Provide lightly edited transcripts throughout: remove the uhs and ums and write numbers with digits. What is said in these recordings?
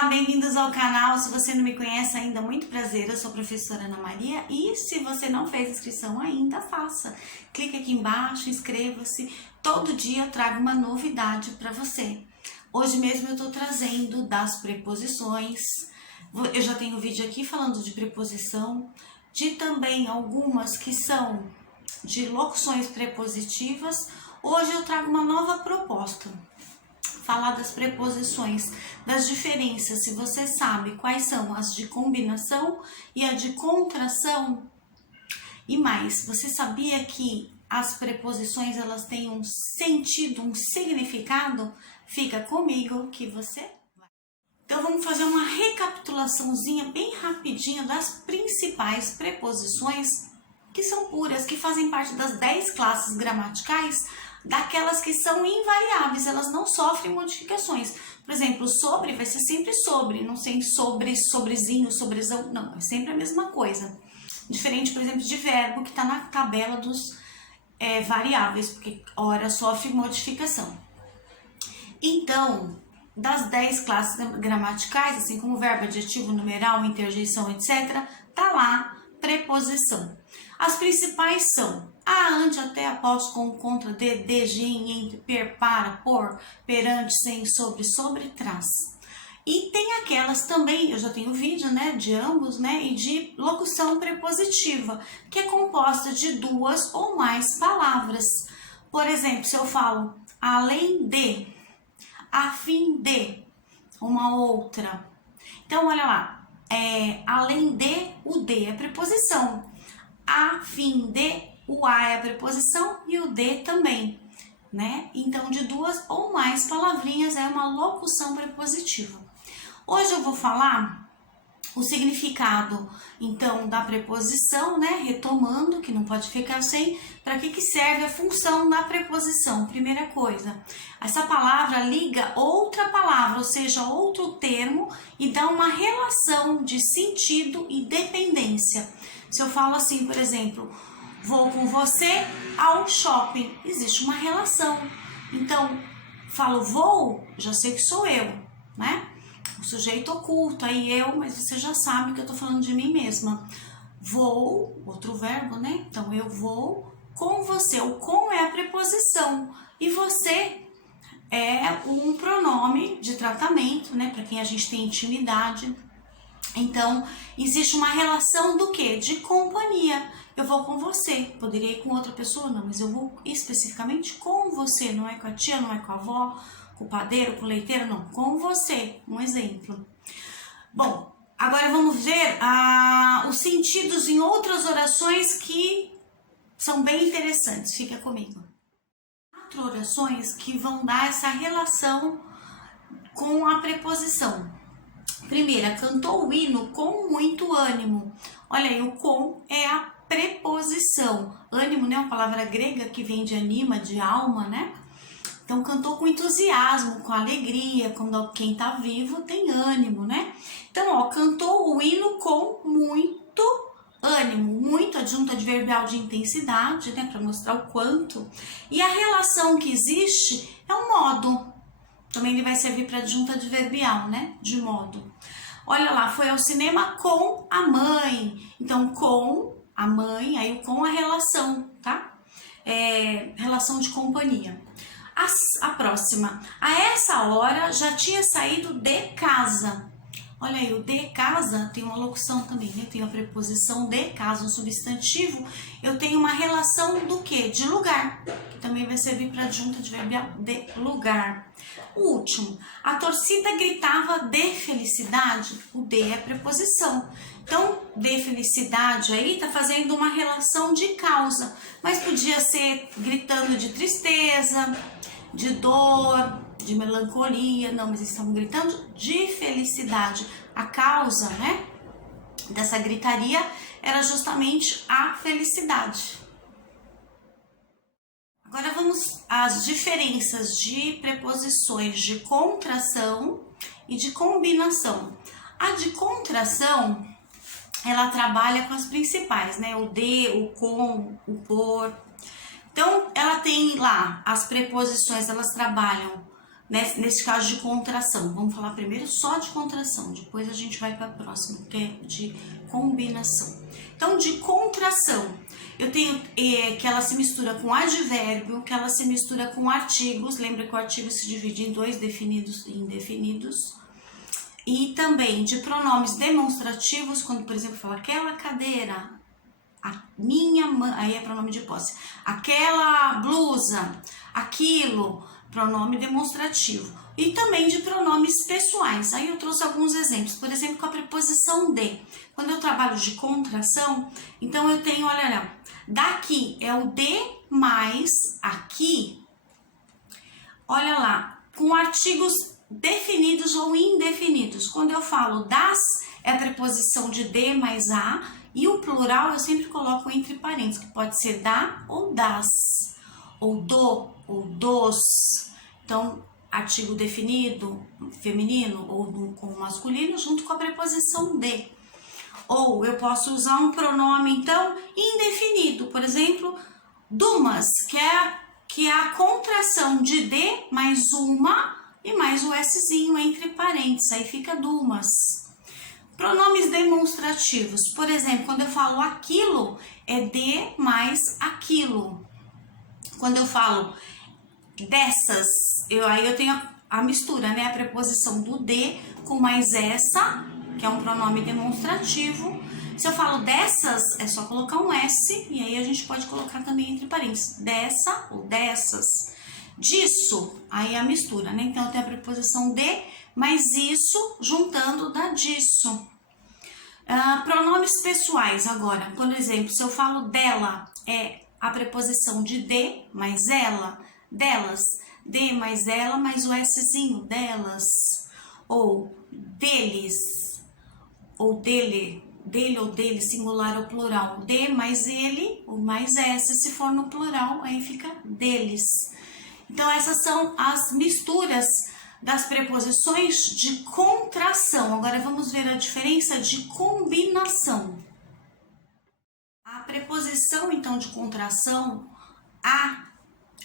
Olá, bem-vindos ao canal. Se você não me conhece ainda, muito prazer, eu sou a professora Ana Maria e se você não fez inscrição ainda, faça. Clique aqui embaixo, inscreva-se. Todo dia eu trago uma novidade para você. Hoje mesmo eu estou trazendo das preposições. Eu já tenho vídeo aqui falando de preposição, de também algumas que são de locuções prepositivas. Hoje eu trago uma nova proposta. Falar das preposições, das diferenças, se você sabe quais são as de combinação e a de contração. E mais, você sabia que as preposições elas têm um sentido, um significado? Fica comigo que você vai. Então vamos fazer uma recapitulaçãozinha bem rapidinha das principais preposições que são puras, que fazem parte das 10 classes gramaticais, daquelas que são invariáveis, elas não sofrem modificações. Por exemplo, sobre vai ser sempre sobre, não tem sobre, sobrezinho, sobrezão, não, é sempre a mesma coisa. Diferente, por exemplo, de verbo, que está na tabela dos variáveis, porque ora sofre modificação. Então, das 10 classes gramaticais, assim como verbo, adjetivo, numeral, interjeição, etc., tá lá preposição. As principais são a, ante, até, após, com, contra, de, em, entre, per, para, por, perante, sem, sobre, trás. E tem aquelas também, eu já tenho vídeo, né, de ambos, né, e de locução prepositiva, que é composta de duas ou mais palavras. Por exemplo, se eu falo além de, a fim de, uma outra. Então, olha lá, além de, o de é preposição. A fim de, o a é a preposição e o de também, né? Então, de duas ou mais palavrinhas é uma locução prepositiva. Hoje eu vou falar o significado, então, da preposição, né? Retomando, que não pode ficar sem, para que serve a função da preposição. Primeira coisa, essa palavra liga outra palavra, ou seja, outro termo, e dá uma relação de sentido e dependência. Se eu falo assim, por exemplo, vou com você ao shopping, existe uma relação. Então, falo vou, já sei que sou eu, né? O sujeito oculto, aí eu, mas você já sabe que eu tô falando de mim mesma. Vou, outro verbo, né? Então, eu vou com você. O com é a preposição e você é um pronome de tratamento, né? Para quem a gente tem intimidade. Então, existe uma relação do quê? De companhia. Eu vou com você. Poderia ir com outra pessoa? Não, mas eu vou especificamente com você. Não é com a tia, não é com a avó, com o padeiro, com o leiteiro, não. Com você. Um exemplo. Bom, agora vamos ver os sentidos em outras orações que são bem interessantes. Fica comigo. 4 orações que vão dar essa relação com a preposição. Primeira, cantou o hino com muito ânimo. Olha aí, o com é a preposição. Ânimo, né? Uma palavra grega que vem de anima, de alma, né? Então, cantou com entusiasmo, com alegria. Quando quem tá vivo tem ânimo, né? Então, ó, cantou o hino com muito ânimo. Muito adjunto adverbial de intensidade, né? Para mostrar o quanto. E a relação que existe é o modo. Também ele vai servir para adjunto adverbial, né? De modo. Olha lá, foi ao cinema com a mãe. Então, com a mãe, aí o com a relação, tá? Relação de companhia. A próxima. A essa hora já tinha saído de casa. Olha aí, o de casa tem uma locução também, né? Tem a preposição de casa, um substantivo. Eu tenho uma relação do quê? De lugar, que também vai servir para adjunto adverbial de lugar. O último, a torcida gritava de felicidade. O de é preposição. Então, de felicidade aí tá fazendo uma relação de causa, mas podia ser gritando de tristeza, de dor, de melancolia, não, mas eles estavam gritando de felicidade. A causa, né, dessa gritaria era justamente a felicidade. Agora vamos às diferenças de preposições de contração e de combinação. A de contração, ela trabalha com as principais, né, o de, o com, o por. Então, ela tem lá as preposições, elas trabalham nesse caso de contração. Vamos falar primeiro só de contração, depois a gente vai para a próxima, que é de combinação. Então, de contração, eu tenho que ela se mistura com advérbio, que ela se mistura com artigos. Lembra que o artigo se divide em dois, definidos e indefinidos. E também de pronomes demonstrativos, quando, por exemplo, fala aquela cadeira, a minha mãe, aí é pronome de posse. Aquela blusa, aquilo, pronome demonstrativo. E também de pronomes pessoais. Aí eu trouxe alguns exemplos. Por exemplo, com a preposição de. Quando eu trabalho de contração, então eu tenho, olha lá, daqui é o de mais aqui. Olha lá, com artigos definidos ou indefinidos. Quando eu falo das, é a preposição de de mais a, e o plural eu sempre coloco entre parênteses, que pode ser da ou das, ou do, ou dos. Então, artigo definido, feminino ou masculino, junto com a preposição de. Ou eu posso usar um pronome, então, indefinido. Por exemplo, dumas, que é a contração de de mais uma e mais o szinho entre parênteses. Aí fica dumas. Pronomes demonstrativos. Por exemplo, quando eu falo aquilo, é de mais aquilo. Quando eu falo dessas, aí eu tenho a mistura, né? A preposição do de com mais essa, que é um pronome demonstrativo. Se eu falo dessas, é só colocar um S, e aí a gente pode colocar também entre parênteses, dessa ou dessas. Disso, aí é a mistura, né? Então eu tenho a preposição de, mais isso, juntando da disso. Pronomes pessoais agora, por exemplo, se eu falo dela, é a preposição de mais ela, delas, de mais ela, mais o szinho, delas, ou deles, ou dele ou dele, singular ou plural, de mais ele, ou mais s, se for no plural, aí fica deles. Então essas são as misturas das preposições de contração. Agora vamos ver a diferença de combinação. A preposição, então, de contração, a,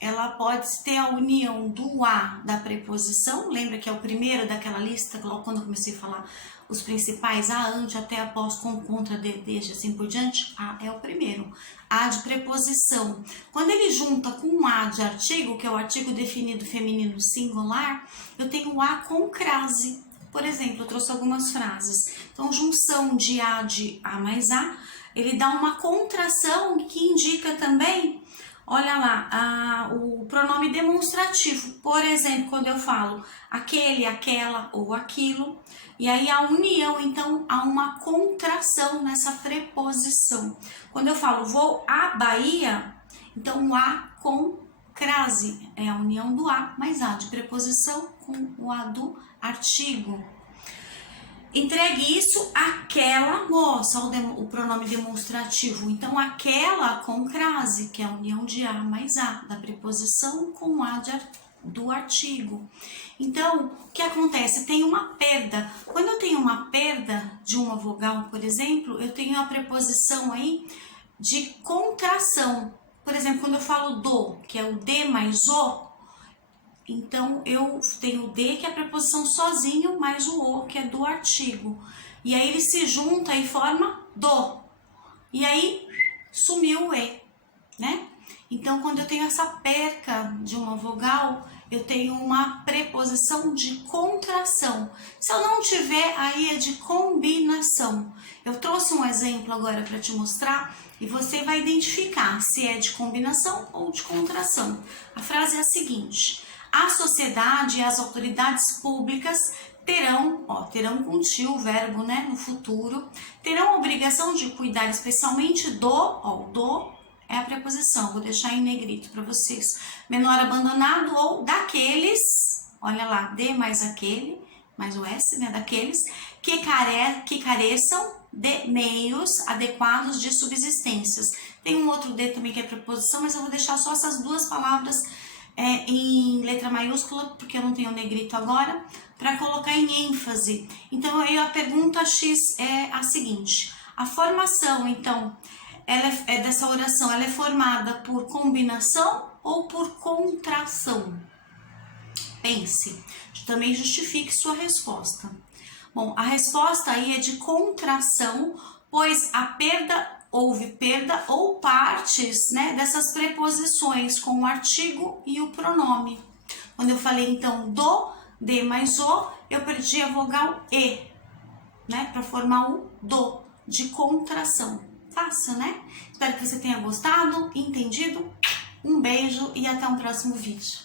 ela pode ter a união do a da preposição. Lembra que é o primeiro daquela lista, quando eu comecei a falar os principais, a, ante, até, após, com, contra, desde, assim por diante. A é o primeiro. A de preposição. Quando ele junta com um a de artigo, que é o artigo definido feminino singular, eu tenho o a com crase. Por exemplo, eu trouxe algumas frases. Então, junção de a mais a, ele dá uma contração que indica também, olha lá, o pronome demonstrativo. Por exemplo, quando eu falo aquele, aquela ou aquilo, e aí a união, então há uma contração nessa preposição. Quando eu falo vou à Bahia, então o a com crase é a união do a mais a de preposição com o a do artigo. Entregue isso àquela moça, o pronome demonstrativo. Então, aquela com crase, que é a união de a mais a, da preposição com a do artigo. Então, o que acontece? Tem uma perda. Quando eu tenho uma perda de uma vogal, por exemplo, eu tenho a preposição aí de contração. Por exemplo, quando eu falo do, que é o de mais o, então eu tenho o de, que é a preposição sozinho, mais o o, que é do artigo. E aí ele se junta e forma do. E aí sumiu o e, né? Então, quando eu tenho essa perca de uma vogal, eu tenho uma preposição de contração. Se eu não tiver, aí é de combinação. Eu trouxe um exemplo agora para te mostrar e você vai identificar se é de combinação ou de contração. A frase é a seguinte: a sociedade e as autoridades públicas terão com tio o verbo, né, no futuro, terão a obrigação de cuidar especialmente do é a preposição, vou deixar em negrito para vocês, menor abandonado ou daqueles, olha lá, de mais aquele, mais o S, né, daqueles, que careçam de meios adequados de subsistências. Tem um outro de também que é preposição, mas eu vou deixar só essas duas palavras em letra maiúscula, porque eu não tenho negrito agora, para colocar em ênfase. Então, aí a pergunta X é a seguinte: a formação, então, dessa oração, ela é formada por combinação ou por contração? Pense. Também justifique sua resposta. Bom, a resposta aí é de contração, pois houve perda ou partes, né, dessas preposições com o artigo e o pronome. Quando eu falei então do, de mais o, eu perdi a vogal e, né, para formar o do, de contração. Fácil, né? Espero que você tenha gostado, entendido. Um beijo e até um próximo vídeo.